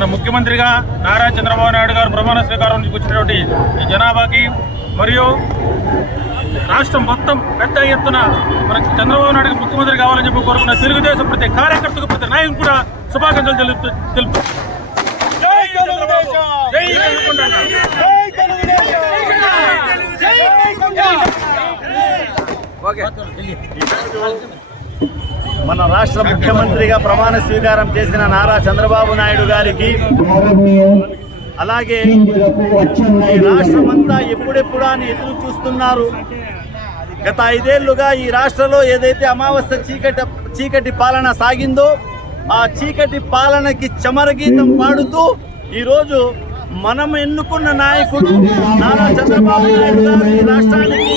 మన ముఖ్యమంత్రిగా నారా చంద్రబాబు నాయుడు గారు ప్రమాణ స్వీకారం వచ్చినటువంటి ఈ జనాభాకి మరియు రాష్ట్రం మొత్తం పెద్ద ఎత్తున మనకి చంద్రబాబు నాయుడు ముఖ్యమంత్రి కావాలని చెప్పి కోరుకున్న తెలుగుదేశం ప్రతి కార్యకర్తకు ప్రతి నాయకుడు కూడా శుభాకాంక్షలు తెలుపు తెలుపు తెలుగుకొండ! మన రాష్ట్ర ముఖ్యమంత్రిగా ప్రమాణ స్వీకారం చేసిన నారా చంద్రబాబు నాయుడు గారికి అలాగే ఈ రాష్ట్రమంతా ఎప్పుడెప్పుడు అని ఎదురు చూస్తున్నారు. గత ఐదేళ్ళుగా ఈ రాష్ట్రంలో ఏదైతే అమావాస్య చీకటి చీకటి పాలన సాగిందో ఆ చీకటి పాలనకి చమరగీతం పాడుతూ ఈరోజు మనం ఎన్నుకున్న నాయకుడు నారా చంద్రబాబు నాయుడు గారు ఈ రాష్ట్రానికి